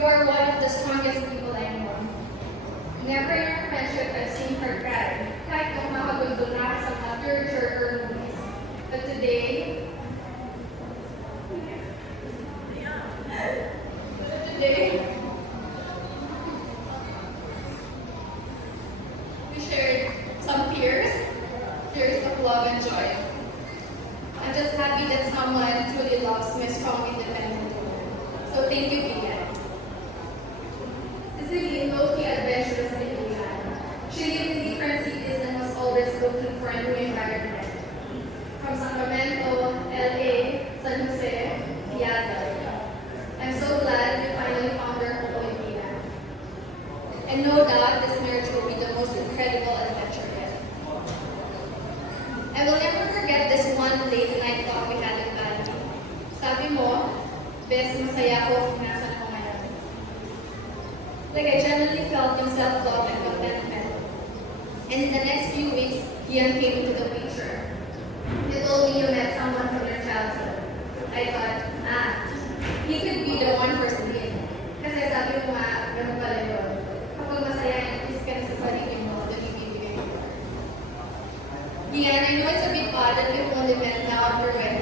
You are one of the strongest people I know. Never in our friendship I've seen her cry, kahit kung makagundo na sa mga literature or movies. But today, we shared some tears of love and joy. I'm just happy that someone truly loves me, a strong, independent woman. So thank you, Ian. Cecilie knows the adventurous in Ian. She lived in different cities and was always looking for a new environment. From Sacramento, LA, San Jose, Seattle. I'm so glad we finally found our home in Ian. And no doubt this marriage will be the most incredible adventure yet. I will never forget this one late night talk we had in Bali. Sabi mo, best masaya ako kung nasan ko ngayon. Like I genuinely felt yung self-love and contentment. And in the next few weeks, Ian came into the picture. You told me you met someone from your childhood. I thought, he could be the one for Celine. Kasi sabi mo nga, ganun pala yun. Kapag masaya and peace ka na sa sarili mo, nagibibigay mo. Ian, I know it's a bit odd that we've only met now after wedding.